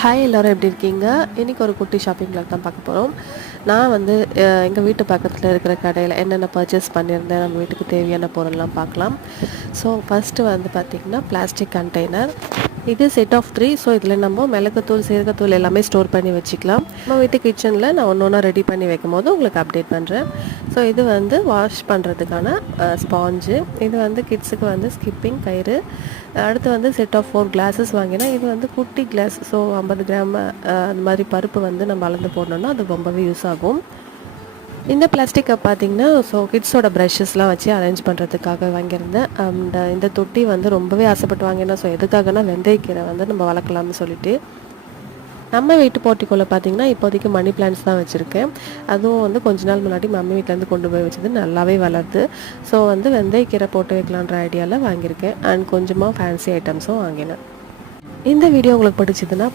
Hi எல்லோரும் எப்படி இருக்கீங்க? இன்றைக்கி ஒரு குட்டி ஷாப்பிங் vlog தான் பார்க்க போகிறோம். நான் வந்து எங்கள் வீட்டு பக்கத்தில் இருக்கிற கடையில் என்னென்ன பர்ச்சேஸ் பண்ணியிருந்தேன், நம்ம வீட்டுக்கு தேவையான பொருள்லாம் பார்க்கலாம். ஸோ ஃபஸ்ட்டு வந்து பார்த்திங்கன்னா பிளாஸ்டிக் கண்டெய்னர். இது செட் ஆஃப் 3. ஸோ இதில் நம்ம மிளகுத்தூள், சீரகத்தூள் எல்லாமே ஸ்டோர் பண்ணி வச்சுக்கலாம். நம்ம வீட்டு கிச்சனில் நான் ஒன்று ஒன்றா ரெடி பண்ணி வைக்கும் போது உங்களுக்கு அப்டேட் பண்ணுறேன். ஸோ இது வந்து வாஷ் பண்ணுறதுக்கான ஸ்பாஞ்சு. இது வந்து கிட்ஸுக்கு வந்து ஸ்கிப்பிங் கயிறு. அடுத்து வந்து செட் ஆஃப் 4 கிளாஸஸ் வாங்கினா இது வந்து குட்டி கிளாஸ். ஸோ 50 கிராம் அந்த மாதிரி பருப்பு வந்து நம்ம அளந்து போடணுன்னா அது ரொம்பவே யூஸ் ஆகும். இந்த பிளாஸ்டிக் கப் பார்த்திங்கன்னா ஸோ கிட்ஸோட ப்ரஷஸ்லாம் வச்சு அரேஞ்ச் பண்ணுறதுக்காக வாங்கியிருந்தேன். அண்ட் இந்த தொட்டி வந்து ரொம்பவே ஆசைப்பட்டு வாங்கினேன். ஸோ எதுக்காகனா வெந்தயக்கீரை வந்து நம்ம வளர்க்கலாம்னு சொல்லிட்டு. நம்ம வீட்டு போர்ட்டிக்கோல பார்த்திங்கன்னா இப்போதைக்கு மணி பிளான்ட்ஸ் தான் வச்சுருக்கேன். அதுவும் வந்து கொஞ்ச நாள் முன்னாடி மம்மி வீட்டிலேருந்து கொண்டு போய் வச்சது நல்லாவே வளருது. ஸோ வந்து வெந்தயக்கீரை போட்டு வைக்கலான்ற ஐடியாவில் வாங்கியிருக்கேன். அண்ட் கொஞ்சமாக ஃபேன்சி ஐட்டம்ஸும் வாங்கினேன். இந்த வீடியோ உங்களுக்கு பிடிச்சதுன்னா